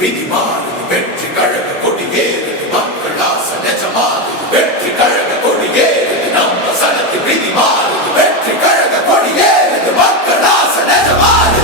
விதி மாறுது வெற்றி கழக கொடியேறுது மக்கள் ஆசை நிஜமாகுது வெற்றி கழக கொடியேறுது நம்ம சனத்து விதி மாறுது வெற்றி கழக கொடியேறுது மக்கள் ஆசை நிஜமாகுது.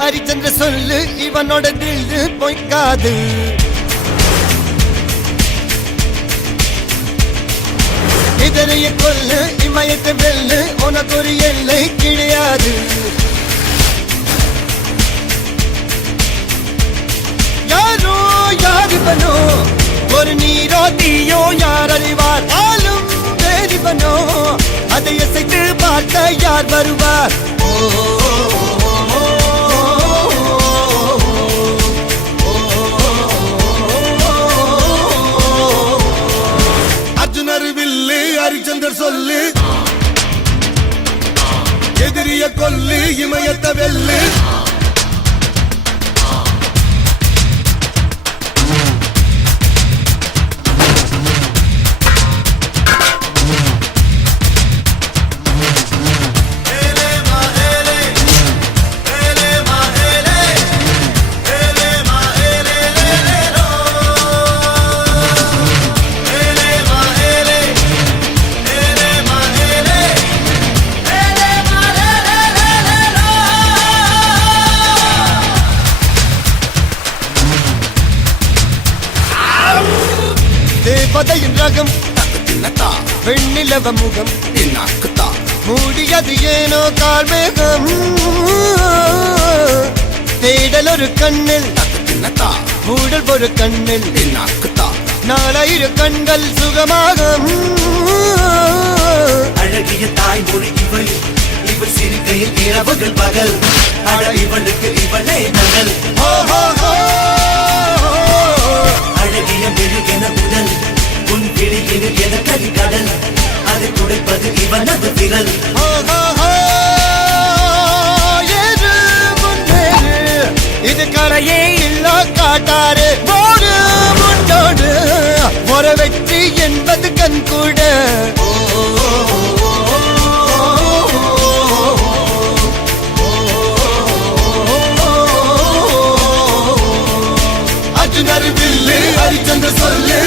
ஹரிச்சந்திர சொல்லு இவனோட தில்லு பொய்க்காது. இதரைய கொல்லு இமயத்தை வெல்லு உனக்கு ஒரு எல்லை கிடையாது. யாரோ யாரிவனோ ஒரு நீரோ தீயோ யார் அறிவார் ஆளும் வேறிவனோ அதை அசைத்து பார்க்க யார் வருவார். ஹரிச்சந்தர் சொல்லு எதிரிய கொல்லு இமயத்தை வெல்லு. தேவதையின் ரகம் தக்கத்தினத்தா வெண்ணிலவ முகம் தின்னாக்குத்தா மூடியது ஏனோ கார்மேகம் தேடல் ஒரு கண்ணில் தக்கத்தினத்தா மூடல் ஒரு கண்ணில் தின்னாக்குத்தா நாலாயிர கண்கள் சுகமாகும் அழகிய தாய்மொழி இவள் இவள் சிரிக்கையில் இரவுகள் பகல் அழ இவளுக்கு இவளே நகல் அழகிய மெழுகென உடல் உன் விழியில் என கரிகடல் அதை துடைப்பது இவனது விரல் ஏறு முன்னேறு, இது கரையே இல்ல காட்டாரு போடு முன்னோடு ஒரு வெற்றி என்பது கண் கூட அர்ஜுனர் வில்லு ஹரிச்சந்திர சொல்லு